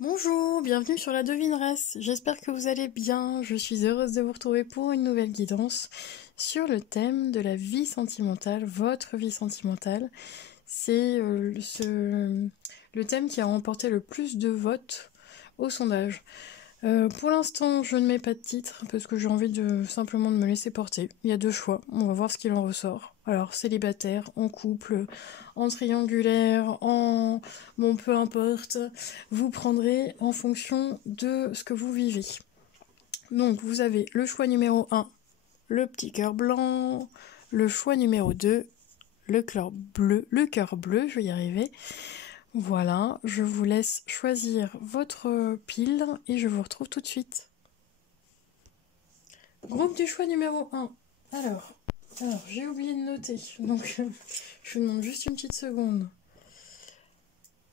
Bonjour, bienvenue sur la devineresse. J'espère que vous allez bien. Je suis heureuse de vous retrouver pour une nouvelle guidance sur le thème de la vie sentimentale, votre vie sentimentale. C'est le thème qui a remporté le plus de votes au sondage. Pour l'instant, je ne mets pas de titre parce que j'ai envie simplement de me laisser porter. Il y a deux choix, on va voir ce qu'il en ressort. Alors, célibataire, en couple, en triangulaire, bon, peu importe, vous prendrez en fonction de ce que vous vivez. Donc, vous avez le choix numéro 1, le petit cœur blanc, le choix numéro 2, le cœur bleu, je vais y arriver. Voilà, je vous laisse choisir votre pile et je vous retrouve tout de suite. Groupe du choix numéro 1. Alors j'ai oublié de noter, donc je vous demande juste une petite seconde.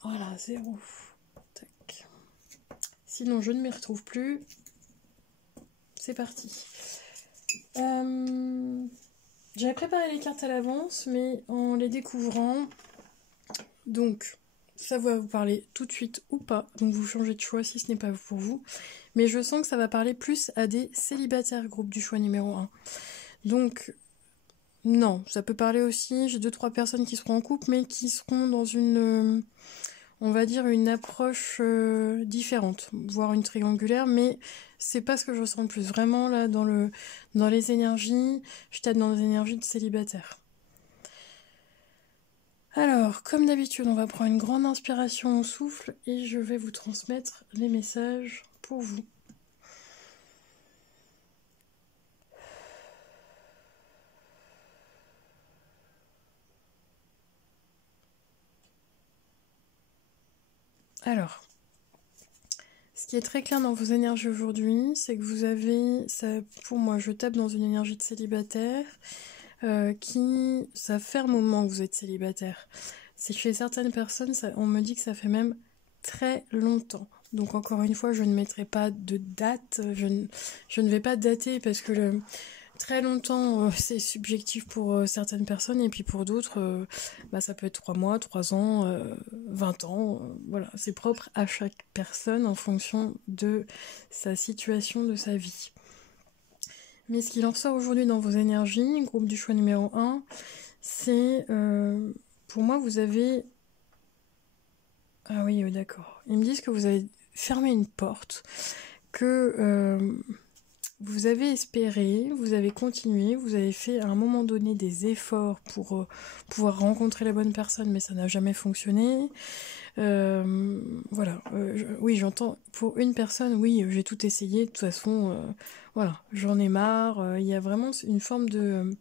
Voilà, 0. Tac. Sinon, je ne m'y retrouve plus. C'est parti. J'avais préparé les cartes à l'avance, mais en les découvrant, donc ça va vous parler tout de suite ou pas, donc vous changez de choix si ce n'est pas pour vous. Mais je sens que ça va parler plus à des célibataires, groupe du choix numéro 1. Donc, non, ça peut parler aussi, j'ai 2-3 personnes qui seront en couple, mais qui seront dans une, on va dire, une approche différente, voire une triangulaire, mais c'est pas ce que je ressens le plus. Vraiment, là, dans les énergies, je tape dans les énergies de célibataire. Alors, comme d'habitude, on va prendre une grande inspiration au souffle et je vais vous transmettre les messages pour vous. Alors, ce qui est très clair dans vos énergies aujourd'hui, c'est que vous avez, pour moi, je tape dans une énergie de célibataire ça fait un moment que vous êtes célibataire. C'est chez certaines personnes, on me dit que ça fait même très longtemps. Donc encore une fois, je ne mettrai pas de date, je ne vais pas dater parce que très longtemps, c'est subjectif pour certaines personnes et puis pour d'autres, ça peut être 3 mois, 3 ans, 20 ans. Voilà, c'est propre à chaque personne en fonction de sa situation, de sa vie. Mais ce qu'il en sort aujourd'hui dans vos énergies, groupe du choix numéro 1, c'est, pour moi, vous avez... Ah oui, d'accord. Ils me disent que vous avez fermé une porte, que vous avez espéré, vous avez continué, vous avez fait à un moment donné des efforts pour pouvoir rencontrer la bonne personne, mais ça n'a jamais fonctionné. Voilà, oui, j'entends, pour une personne, oui, j'ai tout essayé, de toute façon, voilà, j'en ai marre. Il y a vraiment une forme de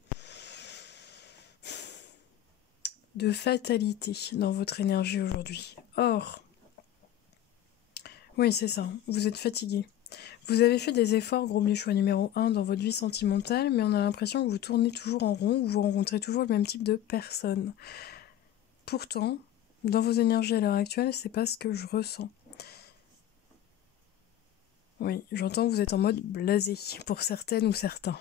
fatalité dans votre énergie aujourd'hui. Or, oui, c'est ça, vous êtes fatigué. Vous avez fait des efforts, gros choix numéro 1, dans votre vie sentimentale, mais on a l'impression que vous tournez toujours en rond, ou vous rencontrez toujours le même type de personne. Pourtant, dans vos énergies à l'heure actuelle, c'est pas ce que je ressens. Oui, j'entends que vous êtes en mode blasé, pour certaines ou certains.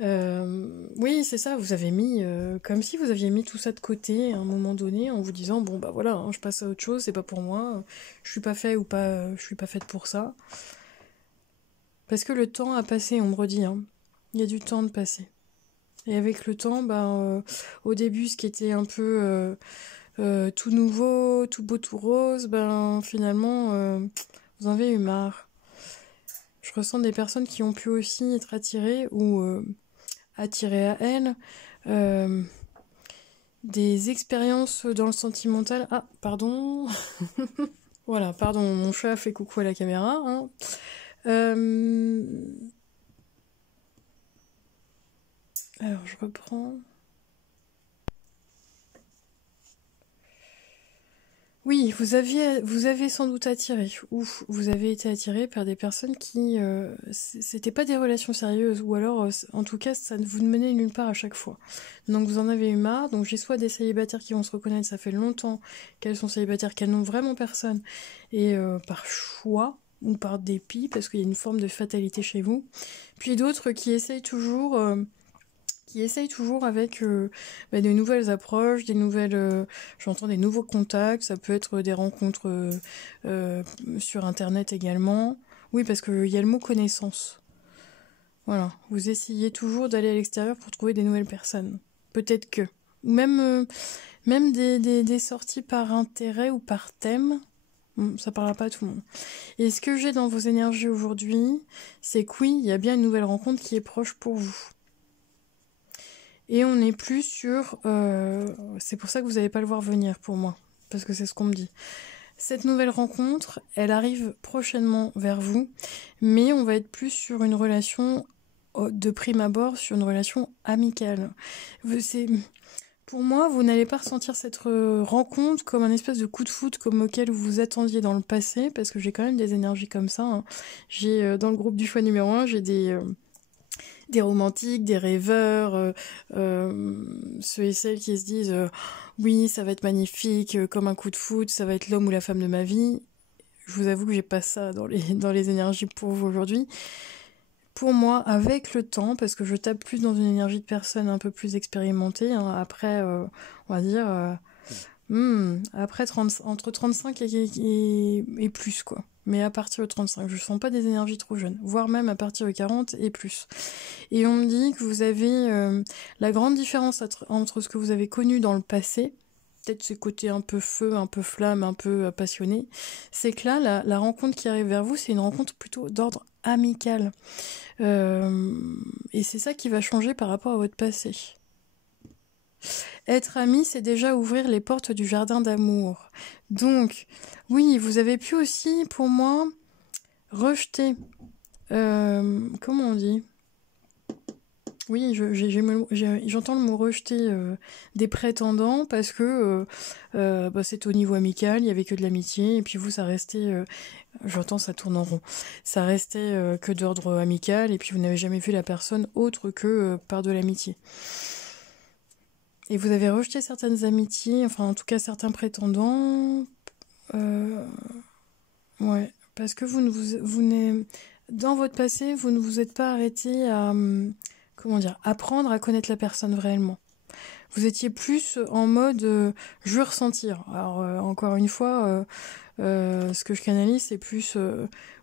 Oui, c'est ça, vous avez mis, comme si vous aviez mis tout ça de côté à un moment donné, en vous disant, bon bah voilà, je passe à autre chose, c'est pas pour moi, je suis pas fait ou pas, je suis pas faite pour ça. Parce que le temps a passé, on me redit, hein. Il y a du temps de passer. Et avec le temps, au début, ce qui était un peu tout nouveau, tout beau, tout rose, finalement, vous en avez eu marre. Je ressens des personnes qui ont pu aussi être attirées ou attirées à elles. Des expériences dans le sentimental. Ah, pardon. Voilà, pardon, mon chat fait coucou à la caméra. Hein. Alors, je reprends. Oui, vous avez sans doute attiré, ou vous avez été attiré par des personnes qui, c'était pas des relations sérieuses, ou alors, en tout cas, ça ne vous menait nulle part à chaque fois. Donc vous en avez eu marre, donc j'ai soit des célibataires qui vont se reconnaître, ça fait longtemps qu'elles sont célibataires, qu'elles n'ont vraiment personne, et par choix, ou par dépit, parce qu'il y a une forme de fatalité chez vous, puis d'autres qui essayent toujours qui essaye toujours avec des nouvelles approches, j'entends des nouveaux contacts, ça peut être des rencontres sur Internet également. Oui, parce qu'il y a le mot connaissance. Voilà, vous essayez toujours d'aller à l'extérieur pour trouver des nouvelles personnes. Peut-être que. Ou même des sorties par intérêt ou par thème. Ça parlera pas à tout le monde. Et ce que j'ai dans vos énergies aujourd'hui, c'est que oui, il y a bien une nouvelle rencontre qui est proche pour vous. Et on n'est plus sur... c'est pour ça que vous n'allez pas le voir venir pour moi, parce que c'est ce qu'on me dit. Cette nouvelle rencontre, elle arrive prochainement vers vous, mais on va être plus sur une relation de prime abord, sur une relation amicale. Pour moi, vous n'allez pas ressentir cette rencontre comme un espèce de coup de foudre comme auquel vous vous attendiez dans le passé, parce que j'ai quand même des énergies comme ça. Hein. J'ai dans le groupe du choix numéro 1, j'ai des romantiques, des rêveurs, ceux et celles qui se disent oui, ça va être magnifique, comme un coup de foudre, ça va être l'homme ou la femme de ma vie. Je vous avoue que j'ai pas ça dans les énergies pour vous aujourd'hui. Pour moi, avec le temps, parce que je tape plus dans une énergie de personne un peu plus expérimentée, hein, après, on va dire, après entre 35 et plus, quoi. Mais à partir de 35, je sens pas des énergies trop jeunes, voire même à partir de 40 et plus. Et on me dit que vous avez la grande différence entre ce que vous avez connu dans le passé, peut-être ce côté un peu feu, un peu flamme, un peu passionné, c'est que là, la rencontre qui arrive vers vous, c'est une rencontre plutôt d'ordre amical. Et c'est ça qui va changer par rapport à votre passé. Être ami, c'est déjà ouvrir les portes du jardin d'amour. Donc, oui, vous avez pu aussi, pour moi, rejeter. Comment on dit ? Oui, j'entends le mot rejeter des prétendants parce que c'est au niveau amical, il n'y avait que de l'amitié, et puis vous, ça restait, j'entends ça tourne en rond, ça restait que d'ordre amical, et puis vous n'avez jamais vu la personne autre que par de l'amitié. Et vous avez rejeté certaines amitiés, enfin en tout cas certains prétendants, ouais, parce que dans votre passé, vous ne vous êtes pas arrêté à apprendre à connaître la personne réellement. Vous étiez plus en mode je veux ressentir. Alors encore une fois, ce que je canalise, c'est plus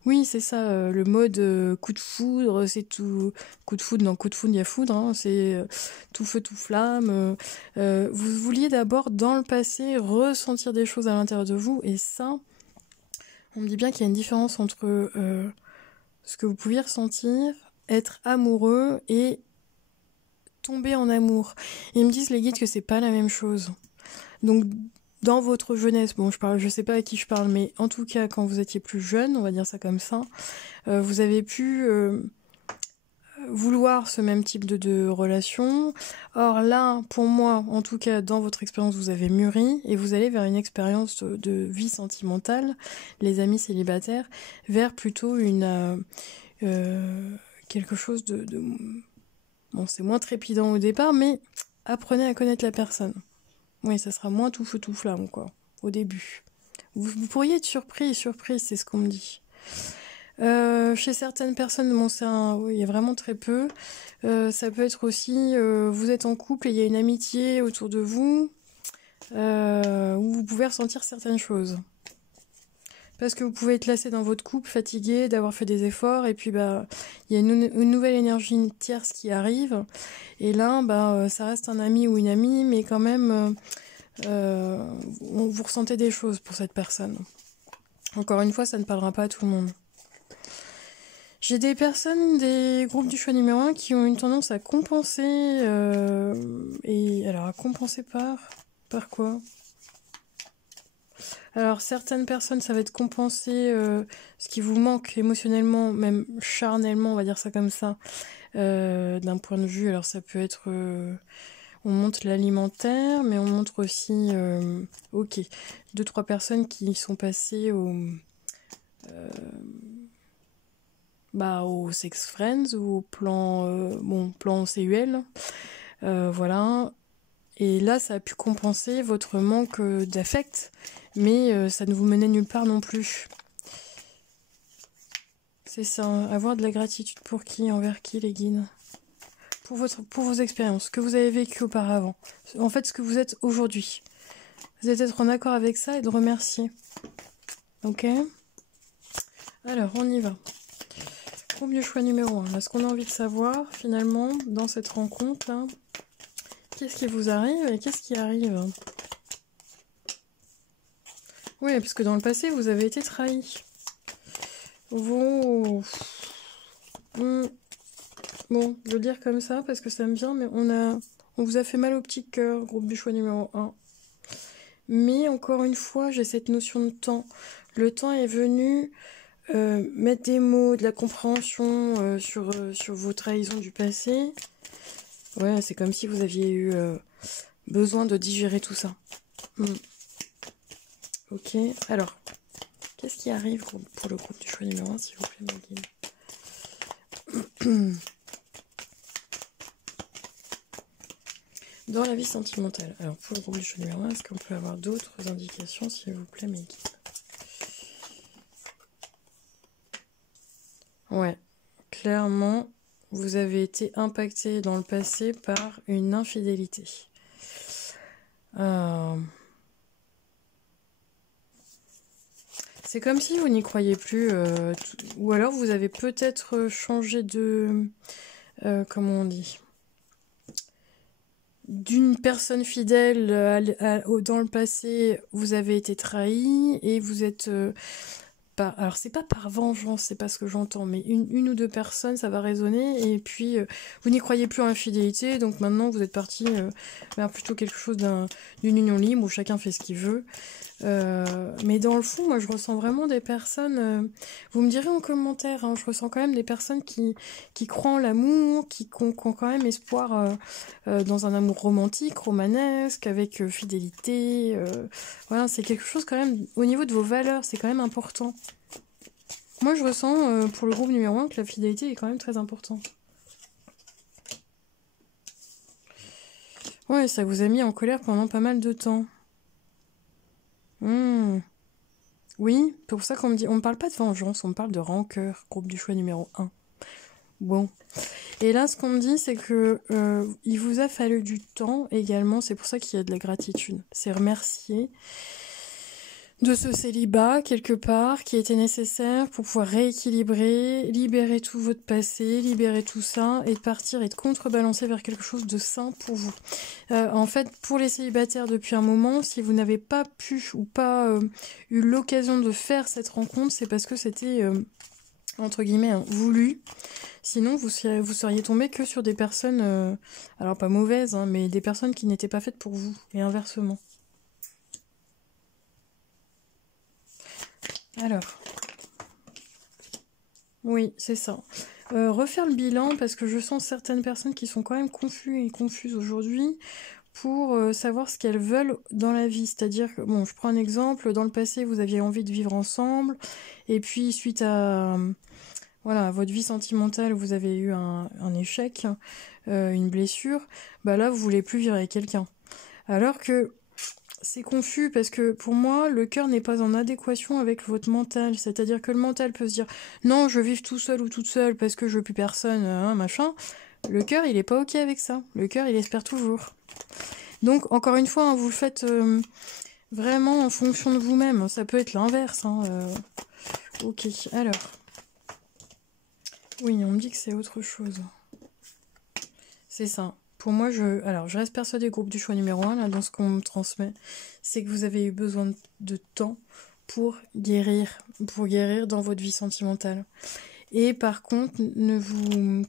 oui, c'est ça, le mode coup de foudre, c'est tout coup de foudre, non, coup de foudre, il y a foudre, hein, c'est tout feu, tout flamme. Vous vouliez d'abord dans le passé ressentir des choses à l'intérieur de vous, et ça, on me dit bien qu'il y a une différence entre ce que vous pouviez ressentir, être amoureux et tomber en amour. Ils me disent les guides que c'est pas la même chose. Donc dans votre jeunesse, bon je sais pas à qui je parle, mais en tout cas quand vous étiez plus jeune, on va dire ça comme ça, vous avez pu vouloir ce même type de relation. Or là, pour moi, en tout cas dans votre expérience, vous avez mûri et vous allez vers une expérience de vie sentimentale, les amis célibataires, vers plutôt quelque chose de bon, c'est moins trépidant au départ, mais apprenez à connaître la personne. Oui, ça sera moins tout feu tout flamme, quoi, au début. Vous pourriez être surprise, c'est ce qu'on me dit. Chez certaines personnes, bon, il y a vraiment très peu. Ça peut être aussi, vous êtes en couple et il y a une amitié autour de vous, où vous pouvez ressentir certaines choses. Parce que vous pouvez être lassé dans votre couple, fatigué d'avoir fait des efforts, et puis il y a une nouvelle énergie tierce qui arrive, et là ça reste un ami ou une amie, mais quand même vous ressentez des choses pour cette personne. Encore une fois, ça ne parlera pas à tout le monde. J'ai des personnes des groupes du choix numéro 1 qui ont une tendance à compenser, et alors à compenser par quoi ? Alors certaines personnes, ça va être compenser ce qui vous manque émotionnellement, même charnellement, on va dire ça comme ça, d'un point de vue. Alors ça peut être, on montre l'alimentaire, mais on montre aussi, 2-3 personnes qui sont passées au sex friends ou au plan CUL, voilà. Et là, ça a pu compenser votre manque d'affect, mais ça ne vous menait nulle part non plus. C'est ça, avoir de la gratitude pour qui, envers qui, les guides ? pour vos expériences, ce que vous avez vécu auparavant. En fait, ce que vous êtes aujourd'hui. Vous êtes être en accord avec ça et de remercier. Ok? Alors, on y va. Groupe du choix numéro 1. Là, ce qu'on a envie de savoir, finalement, dans cette rencontre-là, qu'est-ce qui vous arrive et qu'est-ce qui arrive? Oui, parce que dans le passé, vous avez été trahi. Bon, bon, je veux le dire comme ça parce que ça me vient, mais on vous a fait mal au petit cœur, groupe du choix numéro 1. Mais encore une fois, j'ai cette notion de temps. Le temps est venu mettre des mots, de la compréhension sur vos trahisons du passé. Ouais, c'est comme si vous aviez eu besoin de digérer tout ça. Ok, alors, qu'est-ce qui arrive pour le groupe du choix numéro 1, s'il vous plaît, Maggie? Dans la vie sentimentale. Alors, pour le groupe du choix numéro 1, est-ce qu'on peut avoir d'autres indications, s'il vous plaît, Maggie? Ouais, clairement, vous avez été impacté dans le passé par une infidélité. C'est comme si vous n'y croyez plus, ou alors vous avez peut-être changé de... comment on dit? D'une personne fidèle dans le passé, vous avez été trahi et vous êtes... alors c'est pas par vengeance, c'est pas ce que j'entends, mais une ou deux personnes, ça va résonner, et puis vous n'y croyez plus en infidélité, donc maintenant vous êtes parti vers plutôt quelque chose d'une union libre où chacun fait ce qu'il veut. Mais dans le fond, moi je ressens vraiment des personnes, vous me direz en commentaire, hein, je ressens quand même des personnes qui croient en l'amour, qui ont quand même espoir dans un amour romantique, romanesque, avec fidélité. Voilà, c'est quelque chose quand même, au niveau de vos valeurs, c'est quand même important. Moi je ressens pour le groupe numéro 1 que la fidélité est quand même très importante. Ouais, ça vous a mis en colère pendant pas mal de temps. Oui, c'est pour ça qu'on me dit, on ne parle pas de vengeance, on me parle de rancœur, groupe du choix numéro 1. Bon. Et là, ce qu'on me dit, c'est que il vous a fallu du temps également, c'est pour ça qu'il y a de la gratitude. C'est remercier de ce célibat, quelque part, qui était nécessaire pour pouvoir rééquilibrer, libérer tout votre passé, libérer tout ça, et de partir et de contrebalancer vers quelque chose de sain pour vous. En fait, pour les célibataires depuis un moment, si vous n'avez pas pu ou pas eu l'occasion de faire cette rencontre, c'est parce que c'était, entre guillemets, voulu. Sinon, vous seriez tombé que sur des personnes, alors pas mauvaises, hein, mais des personnes qui n'étaient pas faites pour vous, et inversement. Alors, oui, c'est ça. Refaire le bilan, parce que je sens certaines personnes qui sont quand même confus et confuses aujourd'hui pour savoir ce qu'elles veulent dans la vie. C'est-à-dire que, bon, je prends un exemple, dans le passé, vous aviez envie de vivre ensemble, et puis suite à voilà, votre vie sentimentale, vous avez eu un échec, une blessure, bah là, vous voulez plus vivre avec quelqu'un. Alors que c'est confus parce que pour moi, le cœur n'est pas en adéquation avec votre mental. C'est-à-dire que le mental peut se dire non, je veux vivre tout seul ou toute seule parce que je veux plus personne, hein, machin. Le cœur, il est pas ok avec ça. Le cœur, il espère toujours. Donc, encore une fois, hein, vous le faites vraiment en fonction de vous-même. Ça peut être l'inverse. Hein, ok, alors. Oui, on me dit que c'est autre chose. C'est ça. Pour moi, je reste persuadée, groupe du choix numéro 1, là, dans ce qu'on me transmet, c'est que vous avez eu besoin de temps pour guérir dans votre vie sentimentale. Et par contre,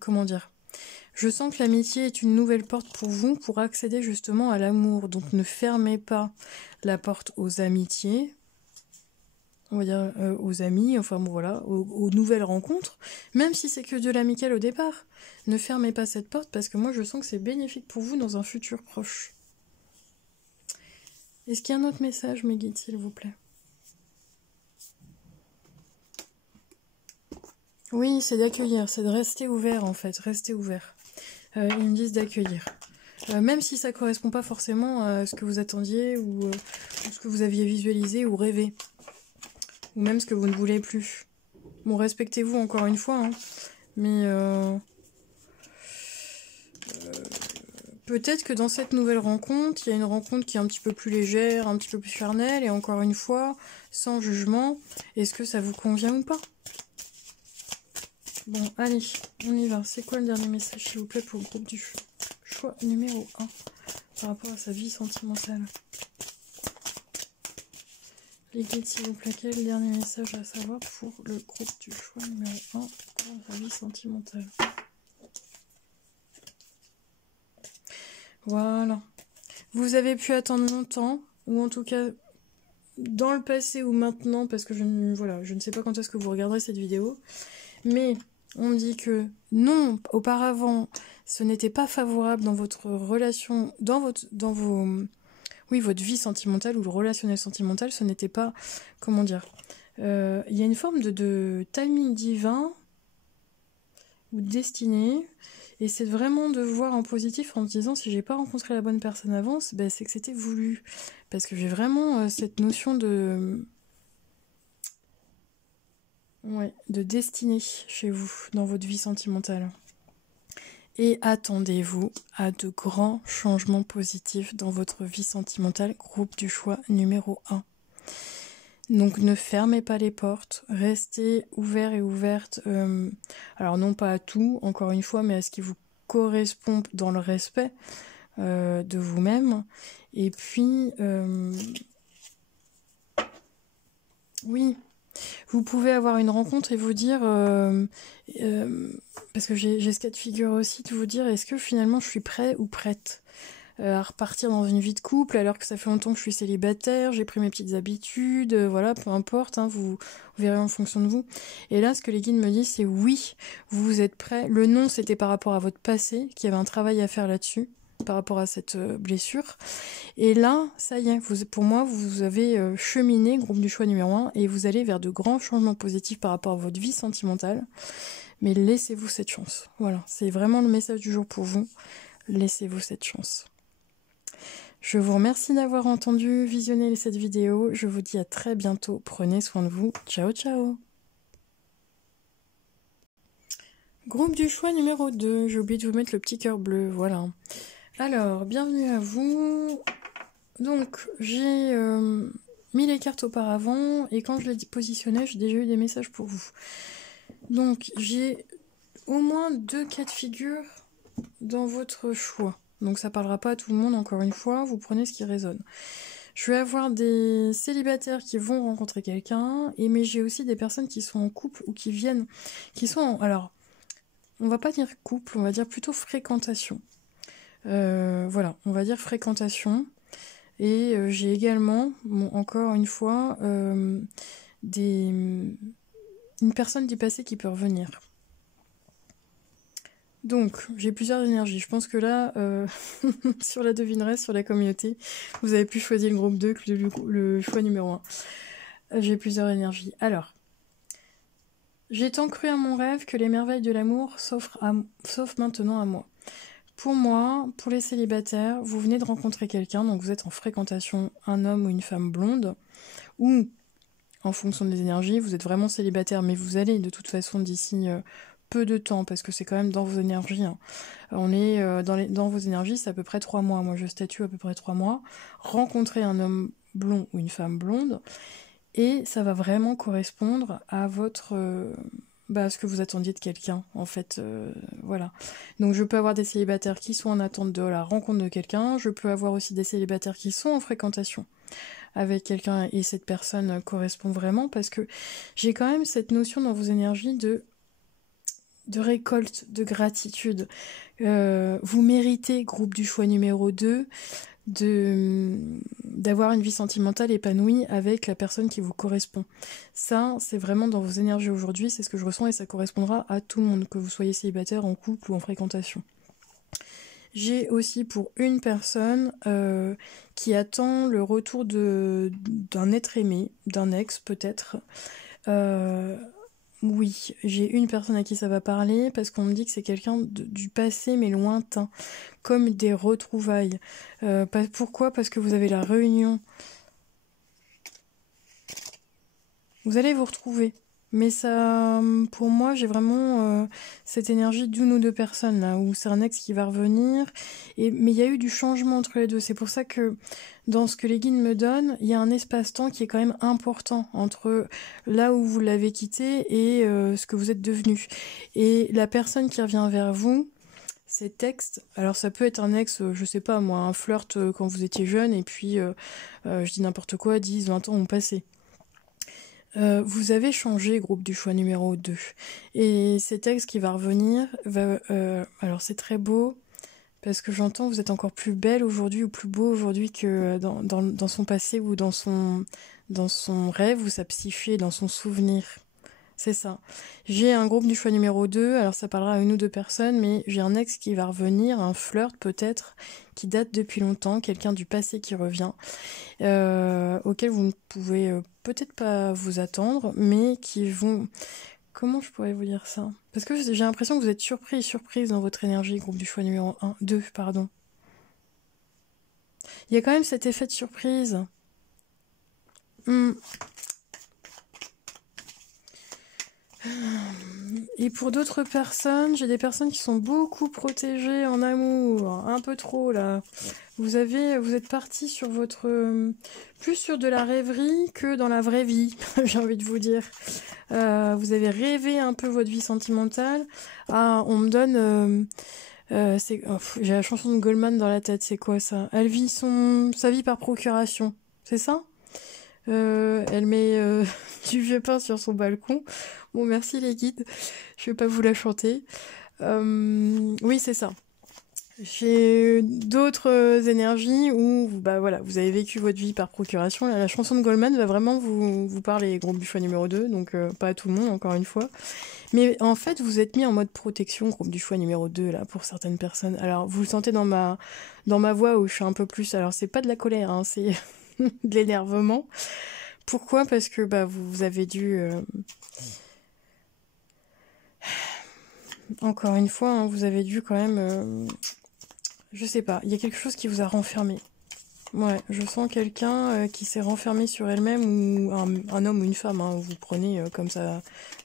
comment dire, je sens que l'amitié est une nouvelle porte pour vous pour accéder justement à l'amour. Donc ne fermez pas la porte aux amitiés, on va dire aux amis, enfin bon voilà, aux nouvelles rencontres, même si c'est que de l'amical au départ. Ne fermez pas cette porte parce que moi je sens que c'est bénéfique pour vous dans un futur proche. Est-ce qu'il y a un autre message, mes guides, s'il vous plaît? Oui, c'est d'accueillir, c'est de rester ouvert en fait, rester ouvert. Ils me disent d'accueillir. Même si ça correspond pas forcément à ce que vous attendiez ou ce que vous aviez visualisé ou rêvé. Ou même ce que vous ne voulez plus. Bon, respectez-vous encore une fois, hein. Mais peut-être que dans cette nouvelle rencontre, il y a une rencontre qui est un petit peu plus légère, un petit peu plus charnelle, et encore une fois, sans jugement, est-ce que ça vous convient ou pas? Bon, allez, on y va. C'est quoi le dernier message, s'il vous plaît, pour le groupe du choix numéro 1, par rapport à sa vie sentimentale? Les guides, s'il vous plaît, quel est le dernier message à savoir pour le groupe du choix numéro 1, pour sa vie sentimentale? Voilà. Vous avez pu attendre longtemps, ou en tout cas dans le passé ou maintenant, parce que je ne sais pas quand est-ce que vous regarderez cette vidéo, mais on me dit que non, auparavant, ce n'était pas favorable dans votre relation, votre vie sentimentale ou le relationnel sentimental, ce n'était pas, comment dire, il y a une forme de timing divin ou de destinée. Et c'est vraiment de voir en positif en se disant si j'ai pas rencontré la bonne personne avant, ben c'est que c'était voulu. Parce que j'ai vraiment cette notion de destinée chez vous, dans votre vie sentimentale. Et attendez-vous à de grands changements positifs dans votre vie sentimentale, groupe du choix numéro 1. Donc ne fermez pas les portes, restez ouverts et ouvertes, alors non pas à tout, encore une fois, mais à ce qui vous correspond dans le respect de vous-même. Et puis, oui, vous pouvez avoir une rencontre et vous dire, parce que j'ai ce cas de figure aussi, de vous dire, est-ce que finalement je suis prêt ou prête à repartir dans une vie de couple alors que ça fait longtemps que je suis célibataire, j'ai pris mes petites habitudes, voilà, peu importe, hein, vous verrez en fonction de vous. Et là, ce que les guides me disent, c'est oui, vous êtes prêts. Le non, c'était par rapport à votre passé, qu'il y avait un travail à faire là-dessus, par rapport à cette blessure. Et là, ça y est, pour moi, vous avez cheminé, groupe du choix numéro 1, et vous allez vers de grands changements positifs par rapport à votre vie sentimentale. Mais laissez-vous cette chance. Voilà, c'est vraiment le message du jour pour vous. Laissez-vous cette chance. Je vous remercie d'avoir visionné cette vidéo. Je vous dis à très bientôt. Prenez soin de vous. Ciao, ciao. Groupe du choix numéro 2. J'ai oublié de vous mettre le petit cœur bleu. Voilà. Alors, bienvenue à vous. Donc, j'ai mis les cartes auparavant. Et quand je les positionnais, j'ai déjà eu des messages pour vous. Donc, j'ai au moins 2 cas de figure dans votre choix. Donc ça parlera pas à tout le monde, encore une fois, vous prenez ce qui résonne. Je vais avoir des célibataires qui vont rencontrer quelqu'un, mais j'ai aussi des personnes qui sont en couple ou qui sont alors, on va pas dire couple, on va dire plutôt fréquentation. Voilà, on va dire fréquentation. Et j'ai également, encore une fois, une personne du passé qui peut revenir. Donc, j'ai plusieurs énergies. Je pense que là, sur la devineresse, sur la communauté, vous avez pu choisir le groupe 2 que le choix numéro 1. J'ai plusieurs énergies. Alors, j'ai tant cru à mon rêve que les merveilles de l'amour s'offrent maintenant à moi. Pour moi, pour les célibataires, vous venez de rencontrer quelqu'un, donc vous êtes en fréquentation, un homme ou une femme blonde, ou, en fonction des énergies, vous êtes vraiment célibataire, mais vous allez de toute façon d'ici... peu de temps, parce que c'est quand même dans vos énergies. Hein. On est dans vos énergies, c'est à peu près 3 mois. Moi, je statue à peu près 3 mois. Rencontrer un homme blond ou une femme blonde, et ça va vraiment correspondre à votre... à ce que vous attendiez de quelqu'un, en fait. Voilà. Donc, je peux avoir des célibataires qui sont en attente de la rencontre de quelqu'un. Je peux avoir aussi des célibataires qui sont en fréquentation avec quelqu'un, et cette personne correspond vraiment, parce que j'ai quand même cette notion dans vos énergies de récolte, de gratitude. Vous méritez, groupe du choix numéro 2, d'avoir une vie sentimentale épanouie avec la personne qui vous correspond. Ça, c'est vraiment dans vos énergies aujourd'hui, c'est ce que je ressens, et ça correspondra à tout le monde, que vous soyez célibataire, en couple ou en fréquentation. J'ai aussi pour une personne qui attend le retour d'un être aimé, d'un ex peut-être. Oui, j'ai une personne à qui ça va parler, parce qu'on me dit que c'est quelqu'un du passé mais lointain, comme des retrouvailles. Pourquoi? Parce que vous avez la réunion. Vous allez vous retrouver. Mais ça, pour moi, j'ai vraiment cette énergie d'une ou deux personnes là, où c'est un ex qui va revenir. Mais il y a eu du changement entre les deux. C'est pour ça que dans ce que les guides me donnent, il y a un espace-temps qui est quand même important entre là où vous l'avez quitté et ce que vous êtes devenu. Et la personne qui revient vers vous, cet ex, alors ça peut être un ex, je sais pas moi, un flirt quand vous étiez jeune, et puis je dis n'importe quoi, 10, 20 ans ont passé. Vous avez changé, groupe du choix numéro 2. Et cet texte qui va revenir, alors c'est très beau, parce que j'entends vous êtes encore plus belle aujourd'hui ou plus beau aujourd'hui que dans son passé ou dans son rêve ou sa psyché, dans son souvenir. C'est ça. J'ai un groupe du choix numéro 2, alors ça parlera à une ou deux personnes, mais j'ai un ex qui va revenir, un flirt peut-être, qui date depuis longtemps, quelqu'un du passé qui revient, auquel vous ne pouvez peut-être pas vous attendre, mais qui vont... Comment je pourrais vous dire ça? Parce que j'ai l'impression que vous êtes surprise dans votre énergie, groupe du choix numéro 2, pardon. Il y a quand même cet effet de surprise. Hmm. Et pour d'autres personnes, j'ai des personnes qui sont beaucoup protégées en amour, un peu trop là. Vous êtes parti sur votre, plus sur de la rêverie que dans la vraie vie, j'ai envie de vous dire. Vous avez rêvé un peu votre vie sentimentale. Ah, on me donne, j'ai la chanson de Goldman dans la tête. C'est quoi ça? Elle vit sa vie par procuration. C'est ça? Elle met du vieux pain sur son balcon. Bon, merci les guides. Je vais pas vous la chanter. Oui, c'est ça. J'ai d'autres énergies où bah voilà, vous avez vécu votre vie par procuration. La chanson de Goldman va vraiment vous parler, groupe du choix numéro 2, donc pas à tout le monde, encore une fois. Mais en fait, vous êtes mis en mode protection, groupe du choix numéro 2, là, pour certaines personnes. Alors, vous le sentez dans ma voix où je suis un peu plus... Alors, c'est pas de la colère, hein, c'est de l'énervement. Pourquoi? Parce que bah, vous avez dû... Encore une fois, hein, vous avez dû quand même... Je sais pas, il y a quelque chose qui vous a renfermé. Ouais, je sens quelqu'un qui s'est renfermé sur elle-même, ou un homme ou une femme, hein, vous prenez comme ça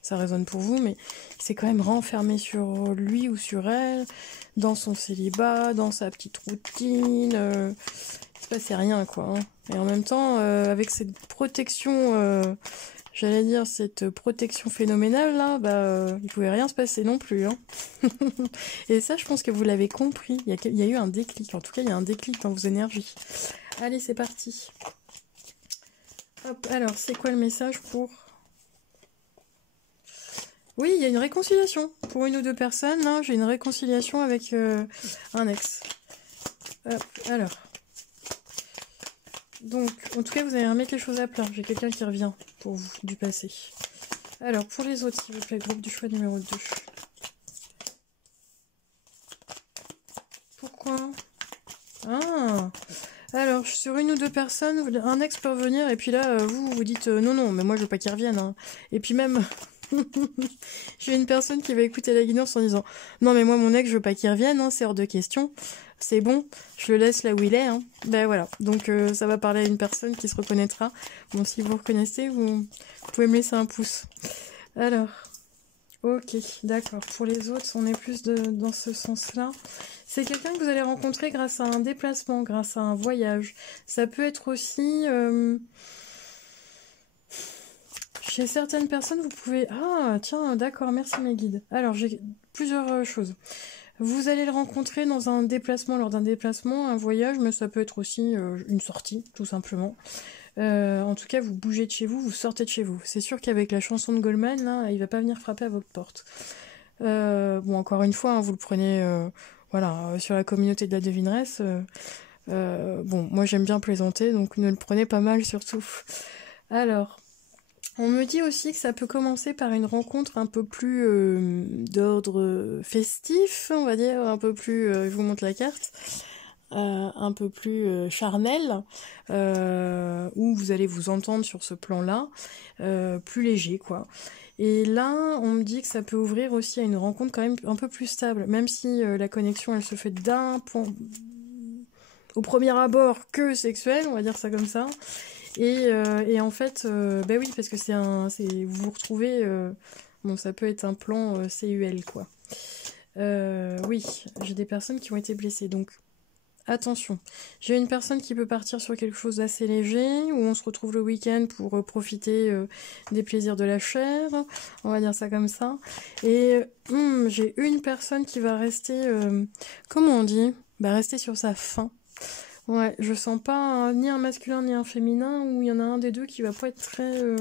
résonne pour vous, mais il s'est quand même renfermé sur lui ou sur elle, dans son célibat, dans sa petite routine, il se passait rien, quoi. Hein. Et en même temps, avec cette protection, j'allais dire cette protection phénoménale, là, bah, il pouvait rien se passer non plus, hein. Et ça, je pense que vous l'avez compris, il y a eu un déclic, en tout cas, il y a un déclic dans vos énergies. Allez, c'est parti. Hop, alors, c'est quoi le message pour... Oui, il y a une réconciliation. Pour une ou deux personnes, là, j'ai une réconciliation avec un ex. Hop, alors. Donc, en tout cas, vous allez remettre les choses à plat. J'ai quelqu'un qui revient pour vous, du passé. Alors, pour les autres, s'il vous plaît, groupe du choix numéro 2. Pourquoi? Ah! Alors, sur une ou deux personnes, un ex peut revenir, et puis là, vous dites non, non, mais moi je veux pas qu'il revienne. Hein. Et puis même, j'ai une personne qui va écouter la guidance en disant non, mais moi mon ex, je veux pas qu'il revienne, hein, c'est hors de question. C'est bon, je le laisse là où il est. Hein. Ben voilà, donc ça va parler à une personne qui se reconnaîtra. Bon, si vous reconnaissez, vous pouvez me laisser un pouce. Alors. Ok, d'accord. Pour les autres, on est plus dans ce sens-là. C'est quelqu'un que vous allez rencontrer grâce à un déplacement, grâce à un voyage. Ça peut être aussi... chez certaines personnes, vous pouvez... Ah, tiens, d'accord, merci mes guides. Alors, j'ai plusieurs choses. Vous allez le rencontrer dans un déplacement, lors d'un déplacement, un voyage, mais ça peut être aussi une sortie, tout simplement. En tout cas, vous bougez de chez vous, vous sortez de chez vous. C'est sûr qu'avec la chanson de Goldman, là, il va pas venir frapper à votre porte. Bon, encore une fois, hein, vous le prenez voilà, sur la communauté de la devineresse. Bon, moi j'aime bien plaisanter, donc ne le prenez pas mal surtout. Alors, on me dit aussi que ça peut commencer par une rencontre un peu plus d'ordre festif, on va dire, un peu plus, je vous montre la carte, un peu plus charnel, où vous allez vous entendre sur ce plan-là, plus léger, quoi. Et là, on me dit que ça peut ouvrir aussi à une rencontre quand même un peu plus stable, même si la connexion, elle se fait d'un point au premier abord que sexuel, on va dire ça comme ça. Et en fait, bah oui, parce que vous vous retrouvez, bon, ça peut être un plan CUL, quoi. Oui, j'ai des personnes qui ont été blessées, donc attention. J'ai une personne qui peut partir sur quelque chose d'assez léger, où on se retrouve le week-end pour profiter des plaisirs de la chair, on va dire ça comme ça. Et j'ai une personne qui va rester, comment on dit? Bah, rester sur sa faim. Ouais, je sens pas ni un masculin ni un féminin, où il y en a un des deux qui va pas être très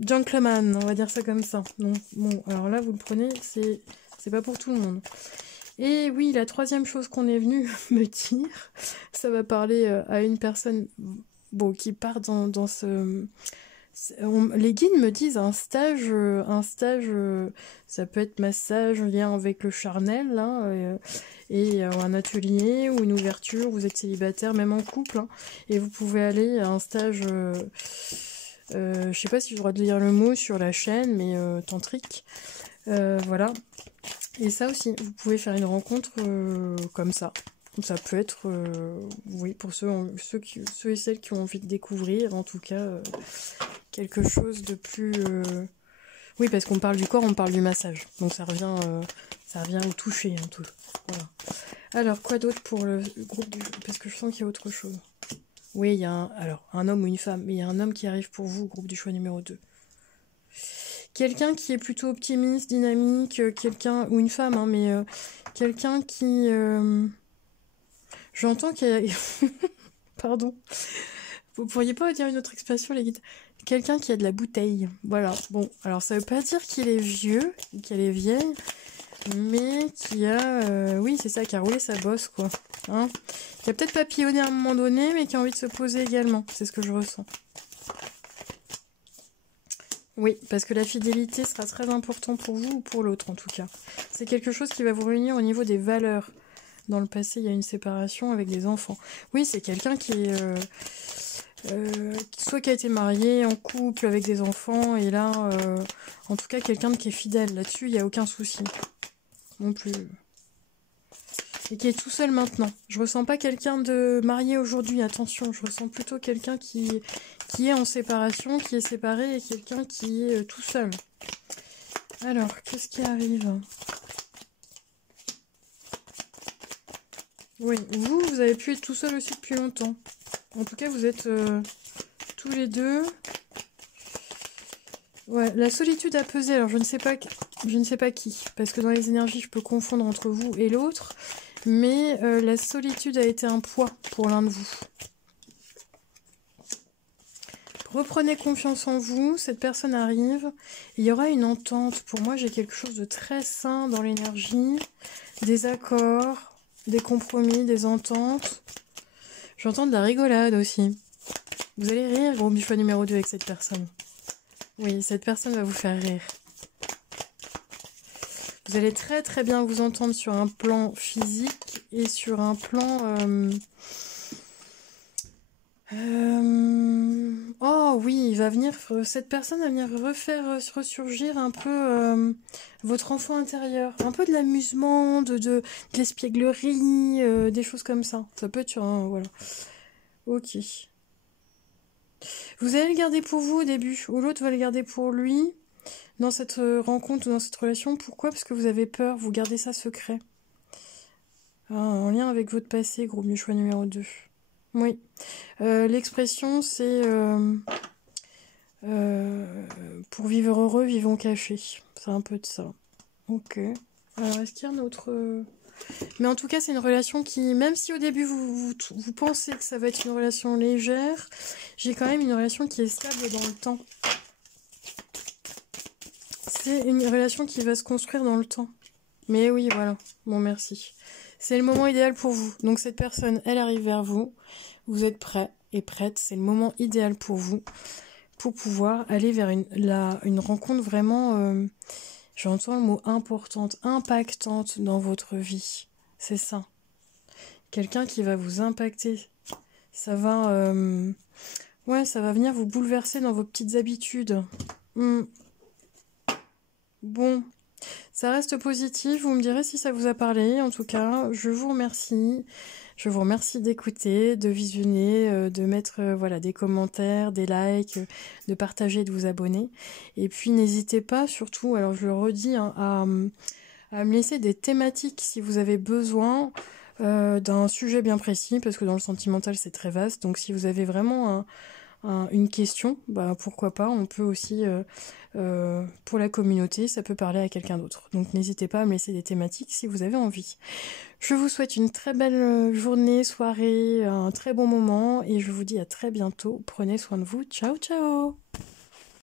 gentleman, on va dire ça comme ça. Donc bon, alors là vous le prenez, c'est pas pour tout le monde. Et oui, la troisième chose qu'on est venu me dire, ça va parler à une personne bon, qui part dans ce... les guides me disent un stage, ça peut être massage, lien avec le charnel, là, et un atelier ou une ouverture, vous êtes célibataire, même en couple, hein, et vous pouvez aller à un stage, je sais pas si j'ai le droit de lire le mot sur la chaîne, mais tantrique, voilà. Et ça aussi, vous pouvez faire une rencontre comme ça. Ça peut être, oui, pour ceux et celles qui ont envie de découvrir, en tout cas, quelque chose de plus... Oui, parce qu'on parle du corps, on parle du massage. Donc ça revient au toucher, hein, tout. Voilà. Alors, quoi d'autre pour le groupe Parce que je sens qu'il y a autre chose. Oui, il y a un homme ou une femme, mais il y a un homme qui arrive pour vous au groupe du choix numéro 2. Quelqu'un qui est plutôt optimiste, dynamique, quelqu'un, ou une femme, hein, mais quelqu'un qui... J'entends qu'il y a... Pardon. Vous pourriez pas dire une autre expression, les guides? Quelqu'un qui a de la bouteille. Voilà. Bon, alors ça veut pas dire qu'il est vieux, qu'elle est vieille, mais qui a... oui, c'est ça, qui a roulé sa bosse, quoi. Hein, qui a peut-être papillonné à un moment donné, mais qui a envie de se poser également. C'est ce que je ressens. Oui, parce que la fidélité sera très important pour vous ou pour l'autre en tout cas. C'est quelque chose qui va vous réunir au niveau des valeurs. Dans le passé, il y a une séparation avec des enfants. Oui, c'est quelqu'un qui est... soit qui a été marié, en couple, avec des enfants, et là, en tout cas, quelqu'un qui est fidèle. Là-dessus, il n'y a aucun souci. Non plus. Et qui est tout seul maintenant. Je ressens pas quelqu'un de marié aujourd'hui, attention. Je ressens plutôt quelqu'un qui est en séparation, qui est séparé, et quelqu'un qui est tout seul. Alors, qu'est-ce qui arrive? Oui, vous avez pu être tout seul aussi depuis longtemps. En tout cas, vous êtes tous les deux. Ouais, la solitude a pesé. Alors, je ne sais pas qui, parce que dans les énergies, je peux confondre entre vous et l'autre. Mais la solitude a été un poids pour l'un de vous. Reprenez confiance en vous, cette personne arrive, il y aura une entente. Pour moi, j'ai quelque chose de très sain dans l'énergie, des accords, des compromis, des ententes. J'entends de la rigolade aussi. Vous allez rire, groupe du choix numéro 2 avec cette personne. Oui, cette personne va vous faire rire. Vous allez très très bien vous entendre sur un plan physique et sur un plan... Oh oui, cette personne va venir ressurgir un peu votre enfant intérieur. Un peu de l'amusement, de l'espièglerie, des choses comme ça. Ça peut être sur un... Voilà. Ok. Vous allez le garder pour vous au début, ou l'autre va le garder pour lui. Dans cette rencontre ou dans cette relation, pourquoi? Parce que vous avez peur, vous gardez ça secret. En lien avec votre passé, groupe du choix numéro 2. Oui. L'expression, c'est pour vivre heureux, vivons cachés. C'est un peu de ça. Ok. Alors, est-ce qu'il y a un autre... Mais en tout cas, c'est une relation qui, même si au début vous pensez que ça va être une relation légère, j'ai quand même une relation qui est stable dans le temps. C'est une relation qui va se construire dans le temps. Mais oui, voilà. Bon, merci. C'est le moment idéal pour vous. Donc cette personne, elle arrive vers vous. Vous êtes prêt et prête. C'est le moment idéal pour vous. Pour pouvoir aller vers une rencontre vraiment... j'entends le mot importante, impactante dans votre vie. C'est ça. Quelqu'un qui va vous impacter. Ça va... ouais, ça va venir vous bouleverser dans vos petites habitudes. Bon, ça reste positif. Vous me direz si ça vous a parlé. En tout cas, je vous remercie. Je vous remercie d'écouter, de visionner, de mettre voilà, des commentaires, des likes, de partager, de vous abonner. Et puis n'hésitez pas, surtout, alors je le redis, hein, à me laisser des thématiques si vous avez besoin d'un sujet bien précis, parce que dans le sentimental c'est très vaste. Donc si vous avez vraiment une question, bah pourquoi pas, on peut aussi, pour la communauté, ça peut parler à quelqu'un d'autre. Donc n'hésitez pas à me laisser des thématiques si vous avez envie. Je vous souhaite une très belle journée, soirée, un très bon moment, et je vous dis à très bientôt. Prenez soin de vous. Ciao, ciao!